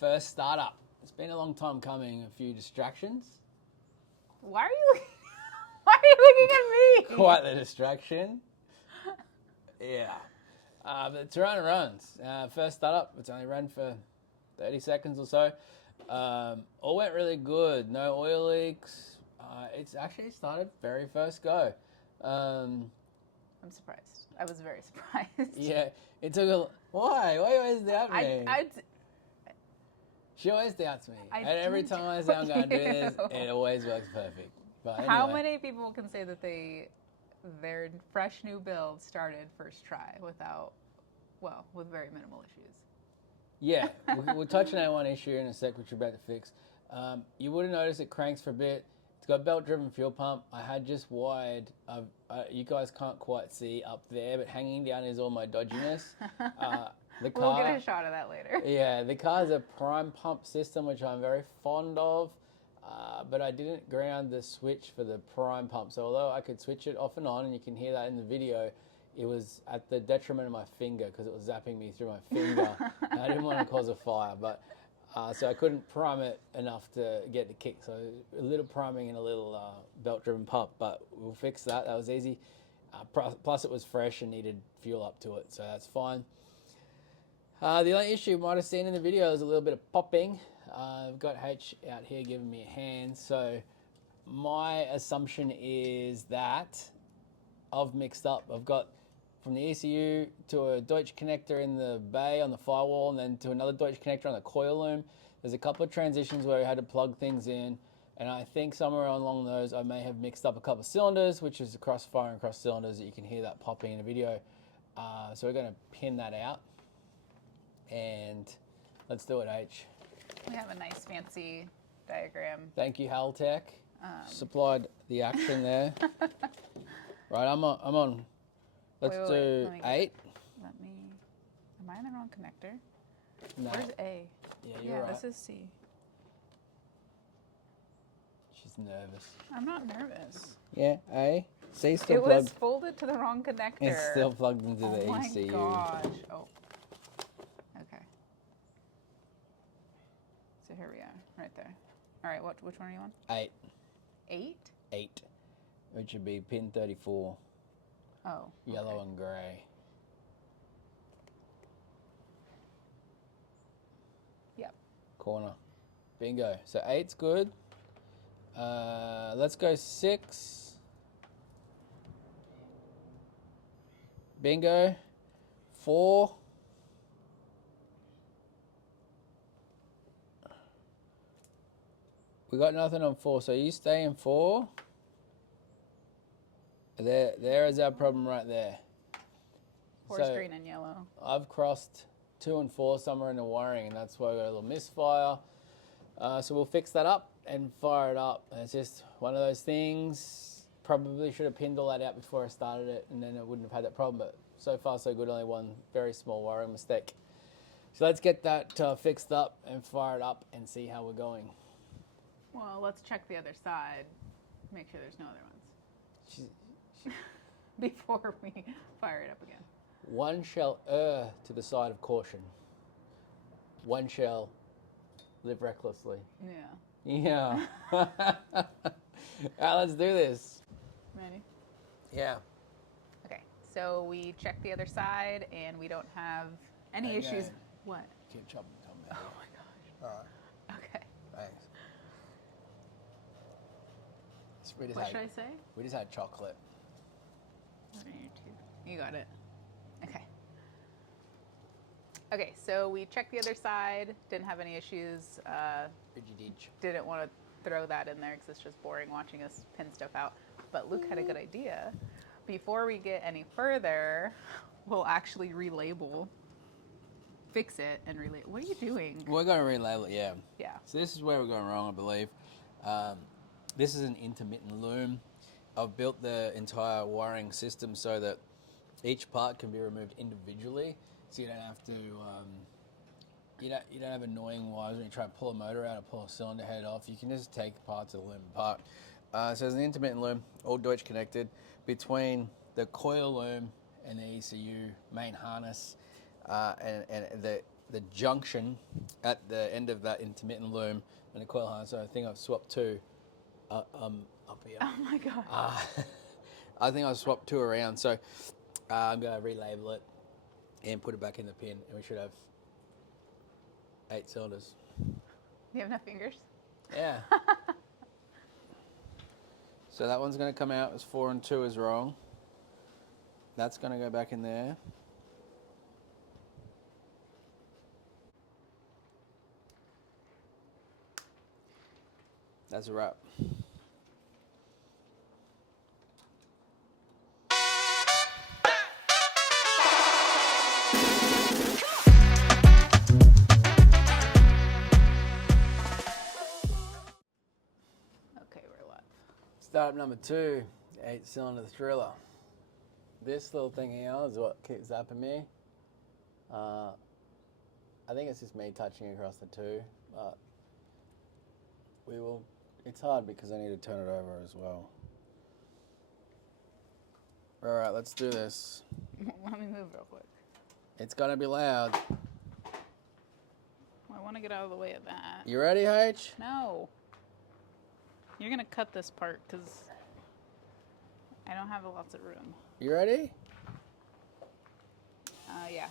first startup. It's been a long time coming, a few distractions. Why are you looking at me? Quite the distraction. Yeah. But it's runs. First startup, it's only run for 30 seconds or so. All went really good. No oil leaks. It's actually started very first go. I'm surprised. I was very surprised. Yeah, it took a... Why? Why you always doubt me? She always doubts me. And every time I say I'm going to do this, it always works perfect. But anyway. How many people can say that their fresh new build started first try with very minimal issues? Yeah, we'll touch on that one issue in a sec, which we're about to fix. You would have noticed it cranks for a bit. It's got a belt-driven fuel pump. I had just wired, you guys can't quite see up there, but hanging down is all my dodginess. The car, we'll get a shot of that later. Yeah, the car's a prime pump system, which I'm very fond of, but I didn't ground the switch for the prime pump. So although I could switch it off and on, and you can hear that in the video, it was at the detriment of my finger because it was zapping me through my finger. And I didn't want to cause a fire, but so I couldn't prime it enough to get the kick. So a little priming and a little belt-driven pump, but we'll fix that. That was easy. Plus it was fresh and needed fuel up to it, so that's fine. The only issue you might have seen in the video is a little bit of popping. I've got H out here giving me a hand, so my assumption is that I've mixed up. I've got from the ECU to a Deutsch connector in the bay on the firewall, and then to another Deutsch connector on the coil loom. There's a couple of transitions where we had to plug things in, and I think somewhere along those I may have mixed up a couple of cylinders, which is firing across cylinders that you can hear that popping in the video. So we're going to pin that out, and let's do it, H. We have a nice fancy diagram. Thank you, Haltech. Supplied the action there. Right, I'm on. Let's do 8. Am I in the wrong connector? No. Where's A? Yeah, you're right. This is C. She's nervous. I'm not nervous. Yeah, A. C still it plugged. was folded to the wrong connector. It's still plugged into the ECU. Oh my gosh. Oh. Okay. So here we are, right there. All right, which one are you on? 8. 8? 8. Which would be pin 34. Oh. Yellow okay. and grey. Yep. Corner. Bingo. So 8's good. Let's go 6. Bingo. 4. We got nothing on 4, so you stay in 4. There is our problem right there. 4's so green and yellow. I've crossed 2 and 4 somewhere in the wiring, and that's why I got a little misfire. So we'll fix that up and fire it up. It's just one of those things. Probably should have pinned all that out before I started it, and then I wouldn't have had that problem. But so far, so good. Only one very small wiring mistake. So let's get that fixed up and fire it up and see how we're going. Well, let's check the other side. Make sure there's no other ones. Before we fire it up again. One shall err to the side of caution. One shall live recklessly. Yeah. Yeah. Let's do this. Ready? Yeah. Okay, so we checked the other side and we don't have any issues. What? Keep chopping. Oh my gosh. All right. Okay. Thanks. What should I say? We just had chocolate. You got it. Okay. Okay, so we checked the other side, didn't have any issues. Didn't want to throw that in there because it's just boring watching us pin stuff out. But Luke had a good idea. Before we get any further, we'll actually relabel, fix it, and relabel. What are you doing? We're going to relabel it, yeah. Yeah. So this is where we're going wrong, I believe. This is an intermittent loom. I've built the entire wiring system so that each part can be removed individually, so you don't have to, you don't have annoying wires when you try to pull a motor out or pull a cylinder head off. You can just take parts of the loom apart. So there's an intermittent loom, all Deutsch connected, between the coil loom and the ECU main harness, and the the junction at the end of that intermittent loom and the coil harness. So I think I've swapped two up here. Oh my god. I think I've swapped two around. So I'm going to relabel it and put it back in the pin, and we should have 8 cylinders. Do you have enough fingers? Yeah. So that one's going to come out as 4 and 2 is wrong. That's going to go back in there. That's a wrap. Okay, we're live. Startup number 2, 8-cylinder thriller. This little thing here is what keeps zapping me. I think it's just me touching across the 2, but it's hard because I need to turn it over as well. All right, let's do this. Let me move real quick. It's gonna be loud. I want to get out of the way of that. You ready, H? No. You're gonna cut this part because I don't have lots of room. You ready? Yeah.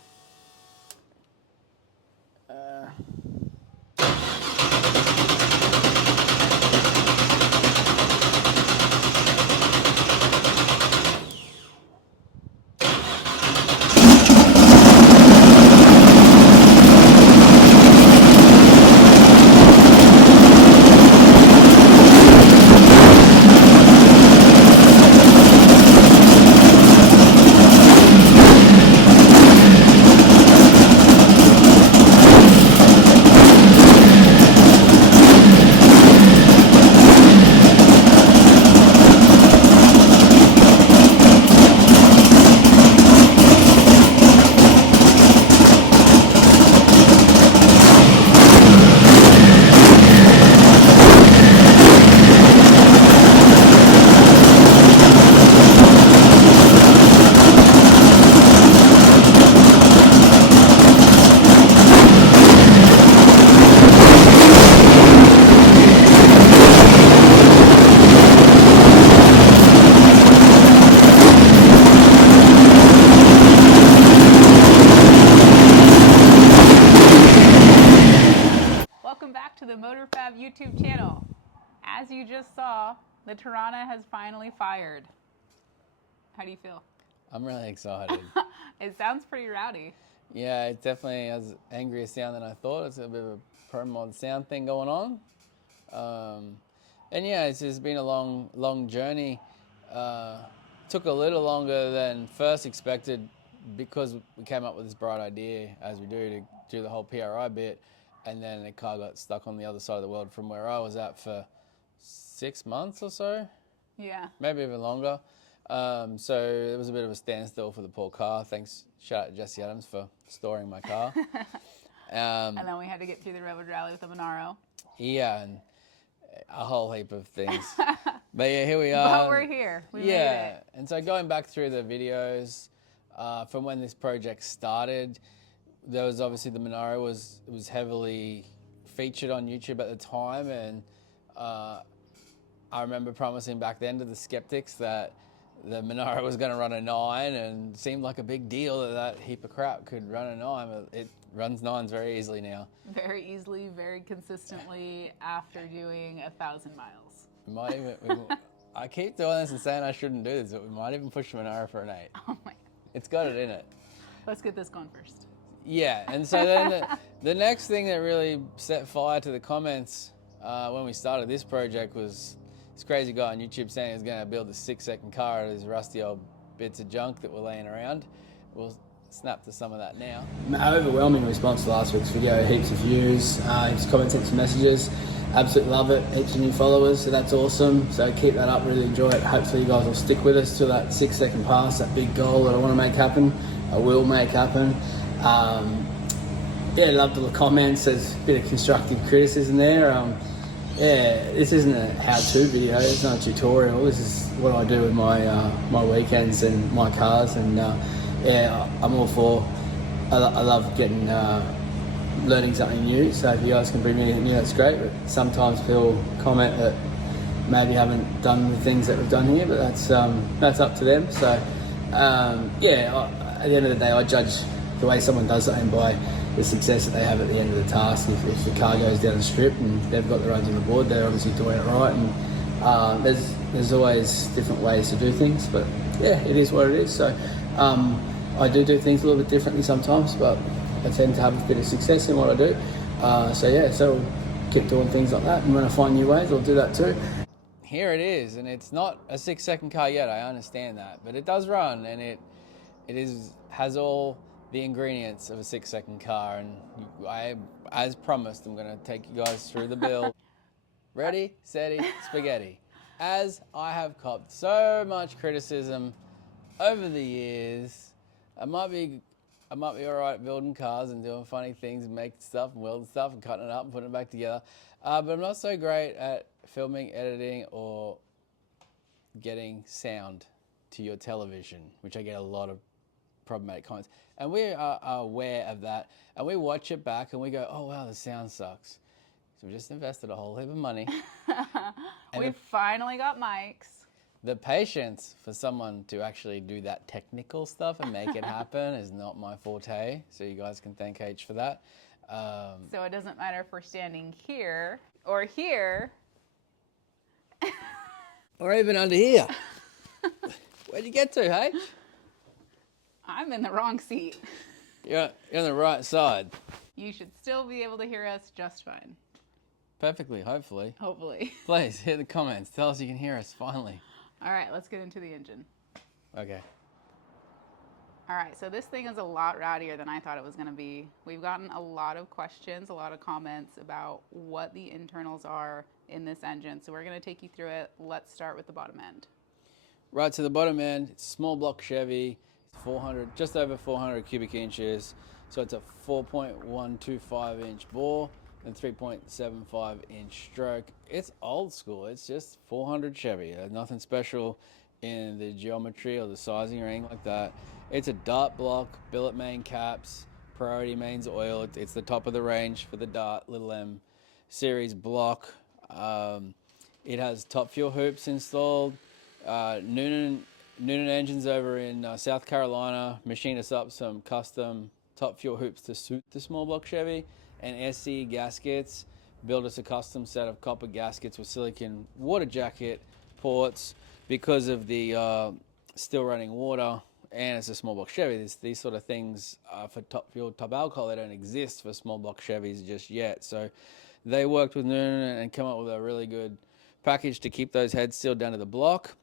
YouTube channel. As you just saw, the Tirana has finally fired. How do you feel? I'm really excited. It sounds pretty rowdy. Yeah, it definitely has angrier sound than I thought. It's a bit of a pro mod sound thing going on. And yeah, it's just been a long journey. Took a little longer than first expected because we came up with this bright idea, as we do, to do the whole PRI bit. And then the car got stuck on the other side of the world from where I was at for 6 months or so. Yeah. Maybe even longer. So it was a bit of a standstill for the poor car. Thanks, shout out to Jesse Adams for storing my car. And then we had to get through the Rebel Rally with the Monaro. Yeah, and a whole heap of things. But yeah, here we are. But we're here. We made it. And so going back through the videos from when this project started, there was obviously the Monaro was heavily featured on YouTube at the time, and I remember promising back then to the skeptics that the Monaro was going to run a 9, and it seemed like a big deal that heap of crap could run a 9. But it runs 9s very easily now. Very easily, very consistently after doing 1,000 miles. We might even. I keep doing this and saying I shouldn't do this, but we might even push the Monaro for an 8. Oh my God. It's got it in it. Let's get this going first. Yeah, and so then the next thing that really set fire to the comments when we started this project was this crazy guy on YouTube saying he's going to build a 6-second car out of these rusty old bits of junk that were laying around. We'll snap to some of that now. Overwhelming response to last week's video, heaps of views, heaps of comments, heaps of messages. Absolutely love it, heaps of new followers, so that's awesome. So keep that up, really enjoy it. Hopefully you guys will stick with us to that 6-second pass, that big goal that I want to make happen, I will make happen. Yeah, loved all the comments. There's a bit of constructive criticism there. Yeah, this isn't a how-to video. It's not a tutorial. This is what I do with my weekends and my cars. And yeah, I'm all for. I love getting learning something new. So if you guys can bring me anything new, that's great. But sometimes people comment that maybe haven't done the things that we've done here, but that's up to them. So at the end of the day, I judge the way someone does something by the success that they have at the end of the task. If the car goes down the strip and they've got their runs on the board, they're obviously doing it right. And there's always different ways to do things, but yeah, it is what it is. So I do things a little bit differently sometimes, but I tend to have a bit of success in what I do. So we'll keep doing things like that, and when I find new ways, I'll do that too. Here it is, and it's not a 6-second car yet, I understand that, but it does run, and it has all the ingredients of a 6-second car, and as promised, I'm going to take you guys through the build. Ready, steady, spaghetti. As I have copped so much criticism over the years, I might be all right at building cars and doing funny things and making stuff and welding stuff and cutting it up and putting it back together, but I'm not so great at filming, editing, or getting sound to your television, which I get a lot of problematic comments. And we are aware of that, and we watch it back and we go, oh wow, the sound sucks. So we just invested a whole heap of money. We finally got mics. The patience for someone to actually do that technical stuff and make it happen is not my forte, so you guys can thank H for that. So it doesn't matter if we're standing here or here. Or even under here. Where'd you get to, H? I'm in the wrong seat. You're on the right side. You should still be able to hear us just fine. Perfectly, hopefully. Hopefully. Please, hit the comments. Tell us you can hear us, finally. All right, let's get into the engine. Okay. All right, so this thing is a lot rowdier than I thought it was going to be. We've gotten a lot of questions, a lot of comments about what the internals are in this engine. So we're going to take you through it. Let's start with the bottom end. Right to the bottom end, it's a small block Chevy, just over 400 cubic inches. So it's a 4.125 inch bore and 3.75 inch stroke. It's old school. It's just 400 Chevy. There's nothing special in the geometry or the sizing or anything like that. It's a Dart block, billet main caps, priority mains oil. It's the top of the range for the Dart Little M series block. It has top fuel hoops installed. Noonan Engines over in South Carolina machined us up some custom top fuel hoops to suit the small block Chevy, and SC gaskets built us a custom set of copper gaskets with silicon water jacket ports because of the still running water, and it's a small block Chevy. These sort of things for top fuel, top alcohol, they don't exist for small block Chevys just yet. So they worked with Noonan and come up with a really good package to keep those heads sealed down to the block.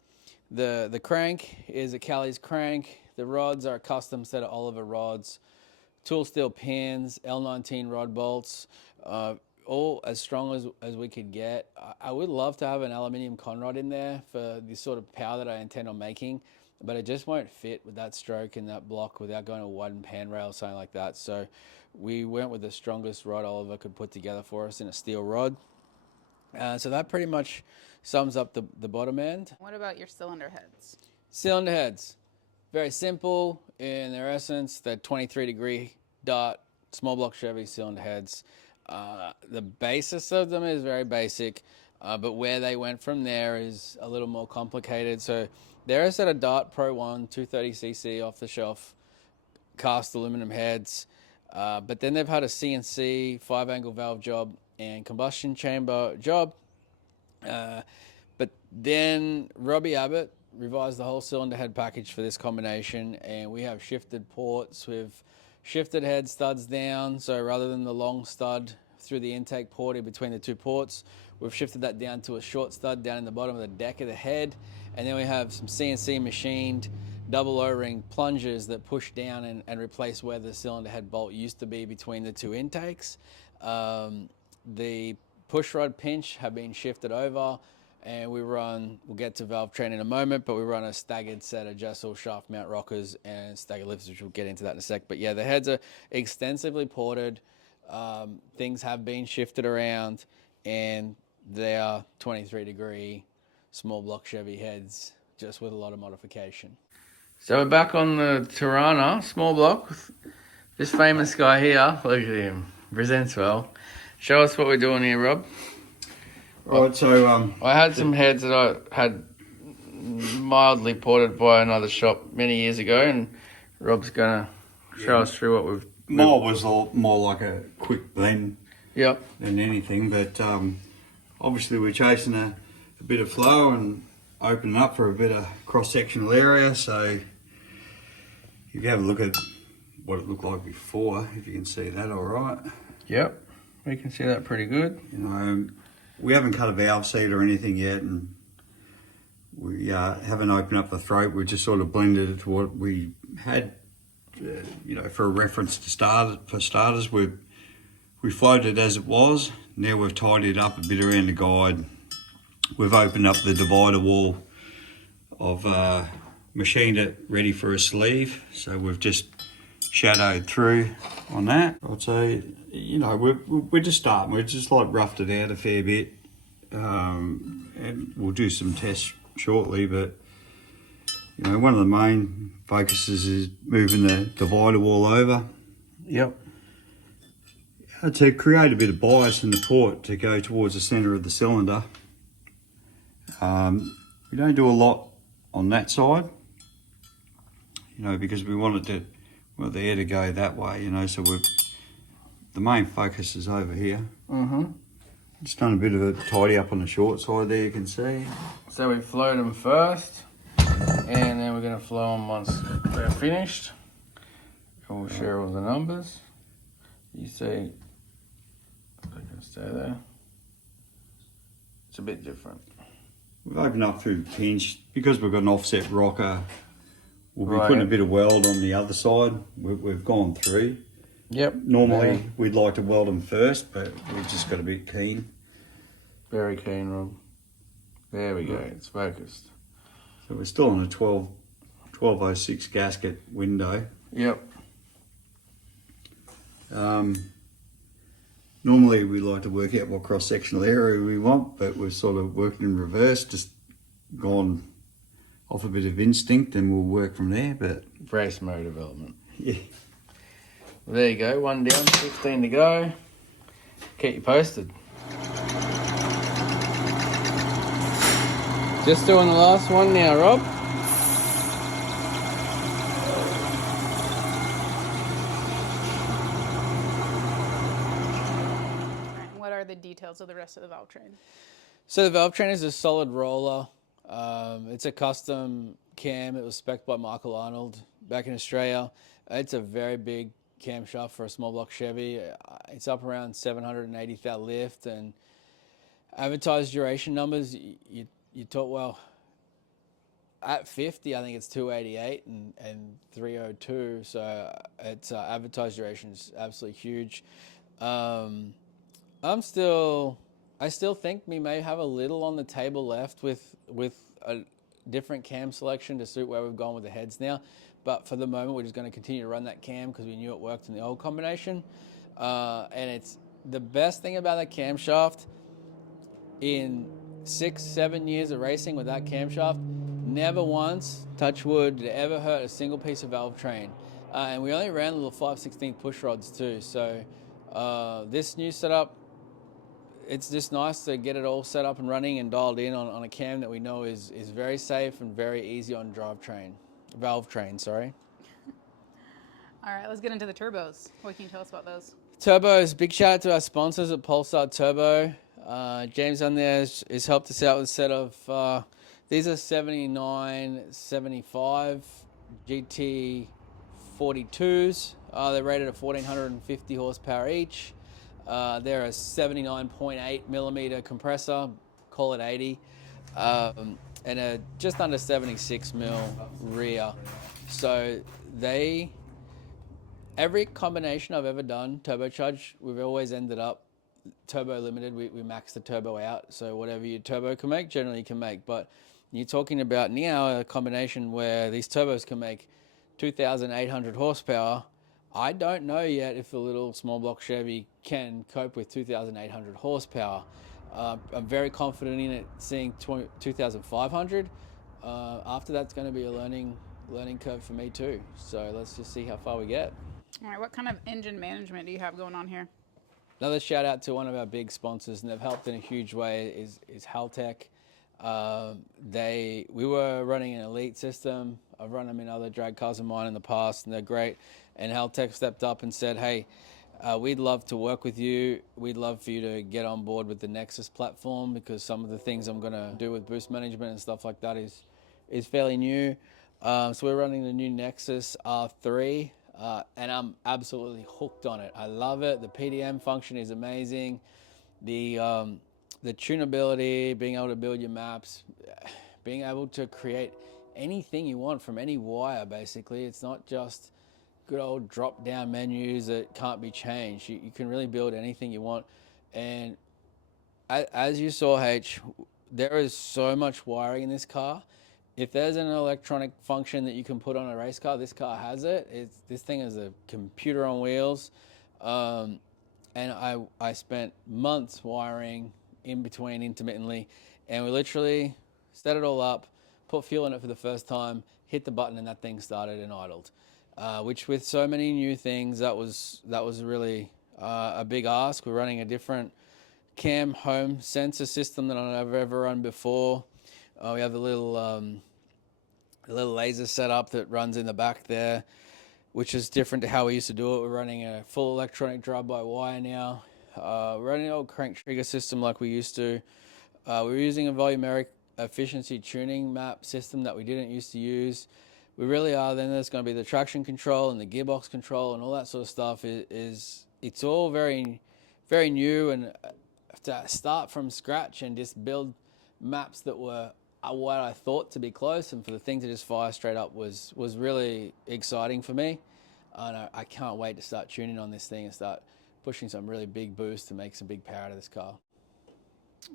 The crank is a Callie's crank. The rods are a custom set of Oliver rods, tool steel pins, L19 rod bolts, all as strong as we could get. I would love to have an aluminium conrod in there for the sort of power that I intend on making, but it just won't fit with that stroke and that block without going to a widened pan rail or something like that. So we went with the strongest rod Oliver could put together for us in a steel rod. So that pretty much sums up the bottom end. What about your cylinder heads? Cylinder heads, very simple in their essence. They're 23-degree Dart small block Chevy cylinder heads. The basis of them is very basic, but where they went from there is a little more complicated. So they're a set of Dart Pro 1 230cc off the shelf cast aluminum heads, but then they've had a CNC 5-angle valve job and combustion chamber job. But then Robbie Abbott revised the whole cylinder head package for this combination, and we have shifted ports with shifted head studs down. So rather than the long stud through the intake port in between the two ports, we've shifted that down to a short stud down in the bottom of the deck of the head. And then we have some CNC machined double O-ring plungers that push down and replace where the cylinder head bolt used to be between the two intakes. The push rod pinch have been shifted over, and we'll get to Valvetrain in a moment, but we run a staggered set of Jessel shaft mount rockers and staggered lifts, which we'll get into that in a sec. But yeah, the heads are extensively ported. Things have been shifted around, and they are 23-degree small block Chevy heads, just with a lot of modification. So we're back on the Tirana small block. This famous guy here, look at him. presents well. Show us what we're doing here, Rob. Right, so I had some heads that I had mildly ported by another shop many years ago, and Rob's gonna show us through what we've. mine was more like a quick blend Yep. than anything, but obviously we're chasing a bit of flow and opening up for a bit of cross-sectional area. So if you have a look at what it looked like before, if you can see that all right. Yep. We can see that pretty good. You know, we haven't cut a valve seat or anything yet, and we haven't opened up the throat. We've just sort of blended it to what we had, you know, for a reference to starters. We floated as it was. Now we've tidied up a bit around the guide. We've opened up the divider wall of machined it ready for a sleeve. So we've just shadowed through on that. I'd say, you know, we're just starting. We're just like roughed it out a fair bit. And we'll do some tests shortly, but you know, one of the main focuses is moving the divider wall over. Yep. To create a bit of bias in the port to go towards the centre of the cylinder. We don't do a lot on that side, you know, because we want the air to go that way, you know, so the main focus is over here. Just done a bit of a tidy up on the short side there, you can see. So we float them first, and then we're going to flow them once they're finished. And we'll share all the numbers. You see, they can stay there. It's a bit different. We've opened up through the pinch. Because we've got an offset rocker, we'll be putting a bit of weld on the other side. We've gone through. Yep. Normally we'd like to weld them first, but we've just got a bit keen. Very keen, Rob. There we go, it's focused. So we're still on a 1206 gasket window. Yep. Normally we like to work out what cross-sectional area we want, but we're sort of working in reverse, just gone off a bit of instinct and we'll work from there. But Brace mode development. yeah. Well, there you go, one down, 16 to go. Keep you posted. Just doing the last one now, Rob. What are the details of the rest of the Valvetrain? So the Valvetrain is a solid roller. It's a custom cam. It was spec'd by Michael Arnold back in Australia. It's a very big camshaft for a small block Chevy. It's up around 780,000 lift, and advertised duration numbers, you talk, well, at 50, I think it's 288 and 302. So it's advertised duration is absolutely huge. I still think we may have a little on the table left with a different cam selection to suit where we've gone with the heads now. But for the moment, we're just going to continue to run that cam because we knew it worked in the old combination. And it's the best thing about that camshaft in 6-7 years of racing with that camshaft, never once, touch wood, did it ever hurt a single piece of Valvetrain. And we only ran little 5/16 push rods too. So this new setup, it's just nice to get it all set up and running and dialed in on a cam that we know is very safe and very easy on Valvetrain, sorry. All right, let's get into the turbos. What can you tell us about those? Turbos, big shout out to our sponsors at Pulsar Turbo. James on there has helped us out with a set of, these are 79, 75 GT 42s. They're rated at 1450 horsepower each. They're a 79.8 millimeter compressor, call it 80, and a just under 76 mil rear. So every combination I've ever done, turbocharge, we've always ended up turbo limited. We max the turbo out, so whatever your turbo can make, generally you can make. But you're talking about now a combination where these turbos can make 2,800 horsepower. I don't know yet if a little small block Chevy can cope with 2,800 horsepower. I'm very confident in it seeing 2,500. After that's going to be a learning curve for me too. So let's just see how far we get. All right, what kind of engine management do you have going on here? Another shout out to one of our big sponsors, and they've helped in a huge way, is Haltech. We were running an Elite system. I've run them in other drag cars of mine in the past, and they're great. And Haltech stepped up and said, hey, we'd love to work with you. We'd love for you to get on board with the Nexus platform, because some of the things I'm going to do with boost management and stuff like that is fairly new. So we're running the new Nexus R3, and I'm absolutely hooked on it. I love it. The PDM function is amazing. The tunability, being able to build your maps, being able to create anything you want from any wire, basically. It's not just good old drop down menus that can't be changed. You can really build anything you want. And as you saw, H, there is so much wiring in this car. If there's an electronic function that you can put on a race car, this car has it. This thing is a computer on wheels. And I spent months wiring in between intermittently, and we literally set it all up, put fuel in it for the first time, hit the button, and that thing started and idled. Which, with so many new things, that was really a big ask. We're running a different cam home sensor system than I've ever run before. We have a little laser setup that runs in the back there, which is different to how we used to do it. We're running a full electronic drive-by-wire now. We're running an old crank trigger system like we used to. We're using a volumetric efficiency tuning map system that we didn't used to use. We really are. Then there's going to be the traction control and the gearbox control and all that sort of stuff. It's all very, very new, and to start from scratch and just build maps that were what I thought to be close, and for the thing to just fire straight up was really exciting for me. And I can't wait to start tuning on this thing and start pushing some really big boost to make some big power out of this car.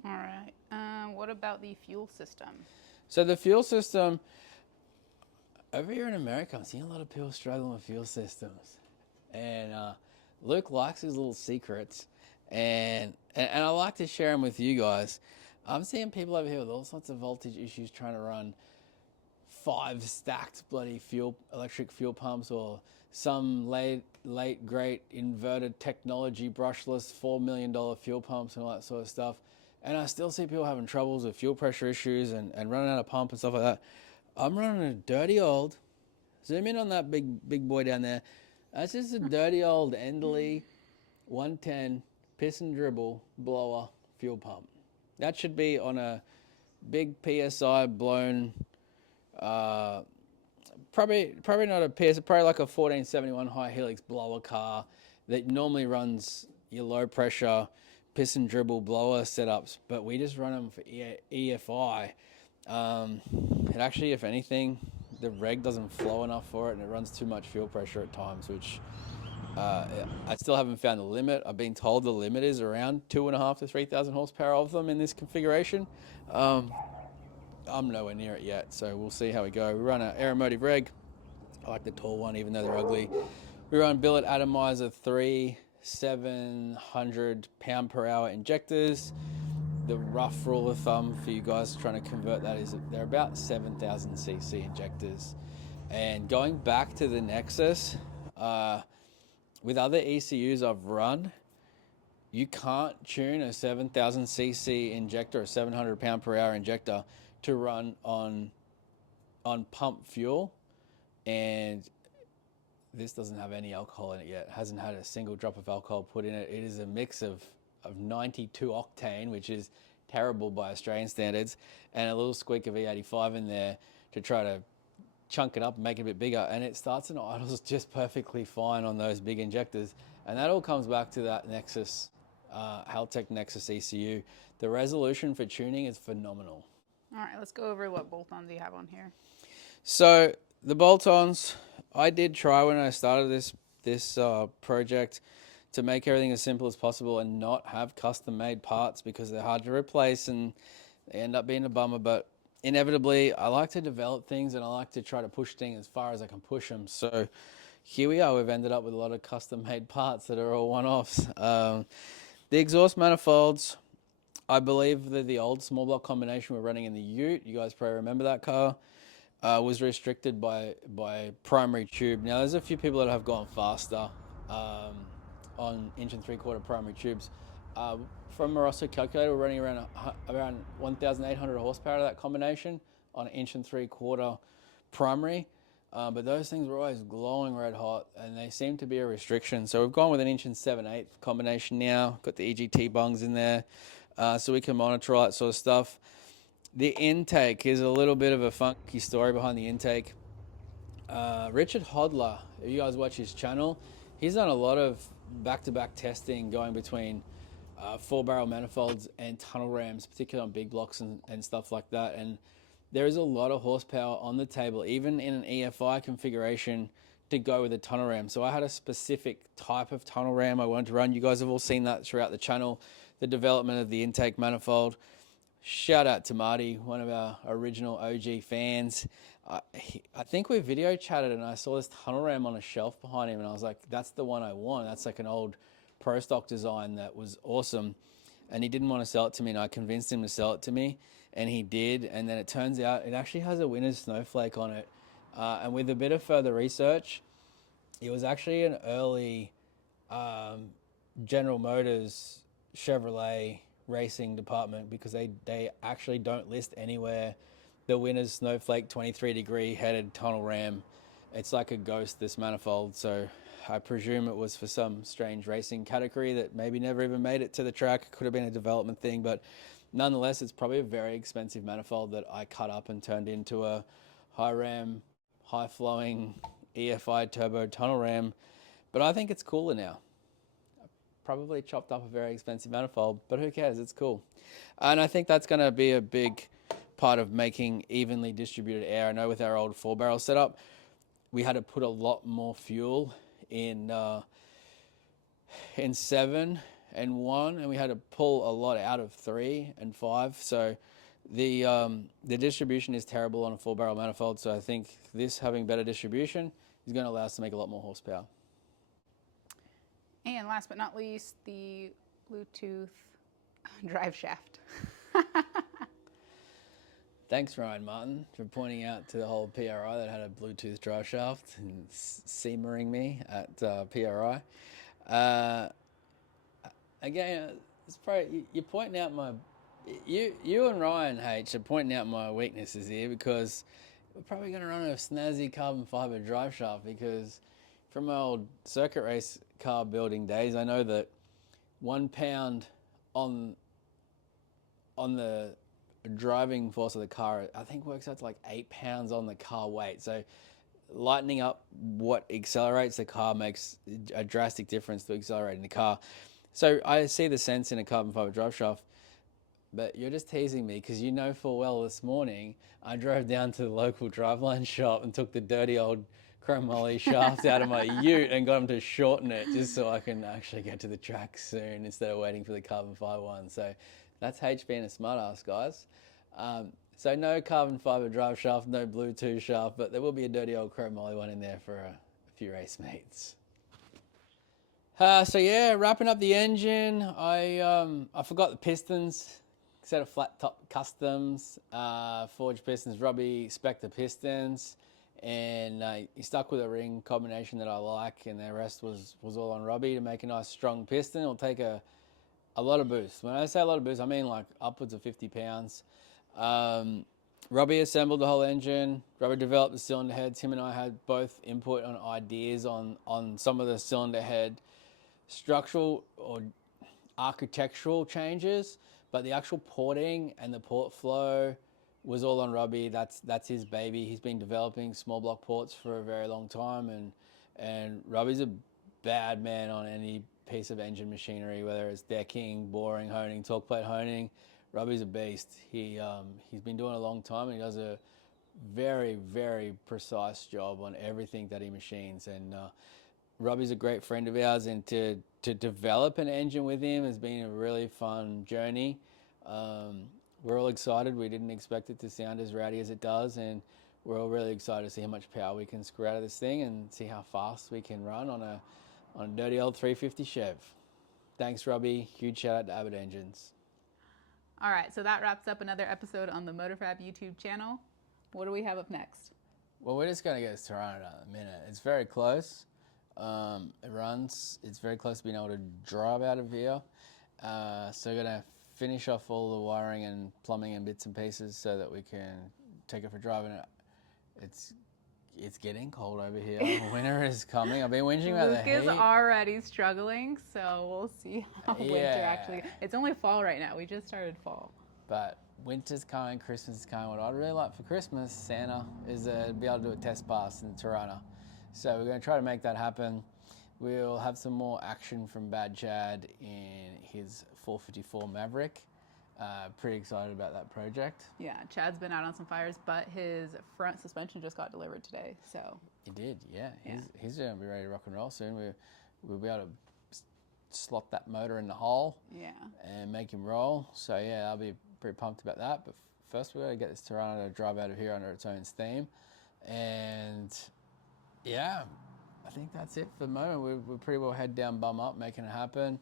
All right. What about the fuel system? So the fuel system, over here in America, I'm seeing a lot of people struggling with fuel systems. And Luke likes his little secrets, and I like to share them with you guys. I'm seeing people over here with all sorts of voltage issues trying to run 5 stacked bloody electric fuel pumps, or some late great inverted technology brushless $4 million fuel pumps and all that sort of stuff. And I still see people having troubles with fuel pressure issues and running out of pump and stuff like that. I'm running a dirty old, zoom in on that big boy down there. That's just a dirty old Enderley 110 piston dribble blower fuel pump. That should be on a big PSI blown, probably not a PSI, probably like a 1471 high helix blower car that normally runs your low pressure piston dribble blower setups, but we just run them for EFI. It actually, if anything, the reg doesn't flow enough for it, and it runs too much fuel pressure at times, which I still haven't found the limit. I've been told the limit is around 2.5 to 3,000 horsepower of them in this configuration. I'm nowhere near it yet, so we'll see how we go. We run an Aeromotive reg. I like the tall one, even though they're ugly. We run billet atomizer 3 700 pound per hour injectors. The rough rule of thumb for you guys trying to convert that is that they're about 7,000 cc injectors. And going back to the Nexus, with other ECUs I've run, you can't tune a 7,000 cc injector, a 700 pound per hour injector, to run on pump fuel. And this doesn't have any alcohol in it yet. It hasn't had a single drop of alcohol put in it. It is a mix of 92 octane, which is terrible by Australian standards, and a little squeak of E85 in there to try to chunk it up and make it a bit bigger, and it starts and idles just perfectly fine on those big injectors. And that all comes back to that Nexus, Haltech Nexus ECU. The resolution for tuning is phenomenal. All right, let's go over what bolt-ons you have on here. So the bolt-ons, I did try when I started this project to make everything as simple as possible and not have custom-made parts, because they're hard to replace and they end up being a bummer. But inevitably, I like to develop things, and I like to try to push things as far as I can push them. So here we are. We've ended up with a lot of custom-made parts that are all one-offs. The exhaust manifolds, I believe that the old small block combination we're running in the Ute, you guys probably remember that car, was restricted by primary tube. Now, there's a few people that have gone faster on 1.75" primary tubes. From a Rosso calculator, we're running around 1,800 horsepower of that combination on an 1.75" primary. But those things were always glowing red hot, and they seem to be a restriction. So we've gone with an 1 7/8" combination now. Got the EGT bungs in there, so we can monitor all that sort of stuff. The intake is a little bit of a funky story behind the intake. Richard Hodler, if you guys watch his channel, he's done a lot of back-to-back testing going between 4-barrel manifolds and tunnel rams, particularly on big blocks and stuff like that. And there is a lot of horsepower on the table, even in an EFI configuration, to go with a tunnel ram. So I had a specific type of tunnel ram I wanted to run. You guys have all seen that throughout the channel, the development of the intake manifold. Shout out to Marty, one of our original OG fans. I think we video chatted and I saw this tunnel ram on a shelf behind him and I was like, that's the one I want. That's like an old Pro Stock design that was awesome. And he didn't want to sell it to me, and I convinced him to sell it to me, and he did. And then it turns out it actually has a winner's snowflake on it. And with a bit of further research, it was actually an early General Motors Chevrolet racing department, because they actually don't list anywhere the winner's snowflake 23-degree headed tunnel ram. It's like a ghost, this manifold. So I presume it was for some strange racing category that maybe never even made it to the track. Could have been a development thing, but nonetheless, it's probably a very expensive manifold that I cut up and turned into a high ram, high flowing EFI turbo tunnel ram. But I think it's cooler now. I probably chopped up a very expensive manifold, but who cares? It's cool. And I think that's going to be a big part of making evenly distributed air. I know with our old 4-barrel setup, we had to put a lot more fuel in 7 and 1, and we had to pull a lot out of 3 and 5. So the distribution is terrible on a 4-barrel manifold. So I think this having better distribution is going to allow us to make a lot more horsepower. And last but not least, the Bluetooth drive shaft. Thanks, Ryan Martin, for pointing out to the whole PRI that had a Bluetooth drive shaft and seamering me at PRI. Again, it's probably, you're pointing out you and Ryan H are pointing out my weaknesses here, because we're probably going to run a snazzy carbon fiber drive shaft, because from my old circuit race car building days, I know that 1 pound on the driving force of the car, I think works out to like 8 pounds on the car weight. So lightening up what accelerates the car makes a drastic difference to accelerating the car. So I see the sense in a carbon fiber drive shaft, but you're just teasing me, because you know full well this morning I drove down to the local driveline shop and took the dirty old chromoly shaft out of my ute and got them to shorten it just so I can actually get to the track soon instead of waiting for the carbon fiber one. So that's H being a smart ass, guys. So no carbon fiber drive shaft, no Bluetooth shaft, but there will be a dirty old chromoly one in there for a few race mates. So yeah, wrapping up the engine. I forgot the pistons. Set of flat top customs, forged pistons, Robbie spec'd the pistons, and he stuck with a ring combination that I like, and the rest was all on Robbie to make a nice strong piston. It'll take a lot of boost. When I say a lot of boost, I mean like upwards of 50 pounds. Robbie assembled the whole engine. Robbie developed the cylinder heads. Him and I had both input on ideas on some of the cylinder head structural or architectural changes, but the actual porting and the port flow was all on Robbie. That's his baby. He's been developing small block ports for a very long time, and Robbie's a bad man on any piece of engine machinery, whether it's decking, boring, honing, torque plate honing. Robbie's a beast. He's been doing it a long time, and he does a very, very precise job on everything that he machines. And Robbie's a great friend of ours, and to develop an engine with him has been a really fun journey. We're all excited. We didn't expect it to sound as rowdy as it does, and we're all really excited to see how much power we can screw out of this thing and see how fast we can run on a dirty old 350 Chev. Thanks, Robbie. Huge shout out to Abbott Engines. All right, so that wraps up another episode on the MotorFab YouTube channel. What do we have up next? Well, we're just going to get to Toronto in a minute. It's very close. It runs. It's very close to being able to drive out of here. So we're going to finish off all the wiring and plumbing and bits and pieces so that we can take it for a drive. And it's getting cold over here. Winter is coming. I've been whinging about the heat. Luke is already struggling, so we'll see how winter actually... It's only fall right now. We just started fall. But winter's coming, Christmas is coming. What I'd really like for Christmas, Santa, is to be able to do a test pass in Tirana. So we're going to try to make that happen. We'll have some more action from Bad Chad in his 454 Maverick. Pretty excited about that project. Yeah, Chad's been out on some fires, but his front suspension just got delivered today, so... It did, yeah. He's going to be ready to rock and roll soon. We'll be able to slot that motor in the hole and make him roll. So, yeah, I'll be pretty pumped about that. But first, we've got to get this Tirana to drive out of here under its own steam. And, yeah, I think that's it for the moment. We're pretty well head down, bum up, making it happen.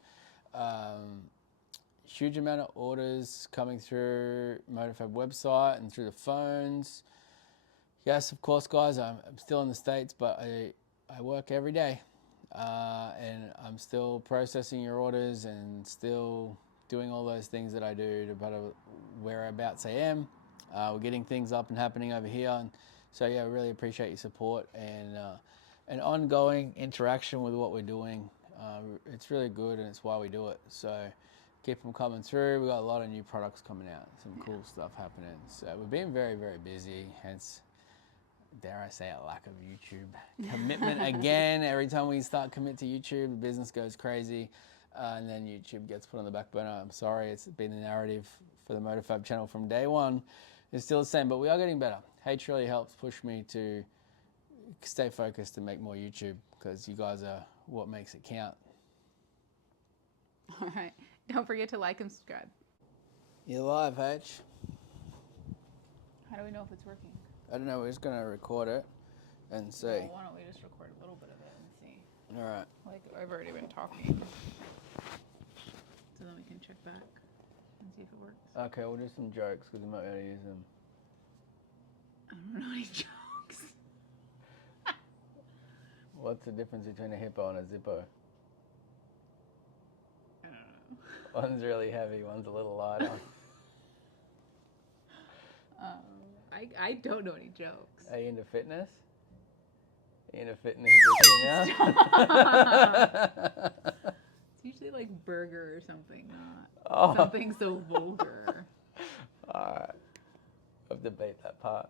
Huge amount of orders coming through MotorFab website and through the phones. Yes, of course, guys, I'm still in the States, but I work every day. And I'm still processing your orders and still doing all those things that I do to better whereabouts I am. We're getting things up and happening over here. And so, yeah, I really appreciate your support and an ongoing interaction with what we're doing. It's really good, and it's why we do it. So keep them coming through. We've got a lot of new products coming out, some cool stuff happening. So we've been very, very busy, hence, dare I say, a lack of YouTube commitment again. Every time we start commit to YouTube, the business goes crazy, and then YouTube gets put on the back burner. I'm sorry, it's been the narrative for the MotorFab channel from day one. It's still the same, but we are getting better. H really helps push me to stay focused and make more YouTube, because you guys are what makes it count. All right. Don't forget to like and subscribe. You're live, H. How do we know if it's working? I don't know. We're just going to record it and see. Well, why don't we just record a little bit of it and see? All right. Like, I've already been talking. So then we can check back and see if it works. Okay, we'll do some jokes because we might be able to use them. I don't know any jokes. What's the difference between a hippo and a zippo? I don't know. One's really heavy, one's a little lighter. I don't know any jokes. Are you into fitness? Are you into fitness? It's usually like burger or something, not something so vulgar. Alright. I'll have to beat that part.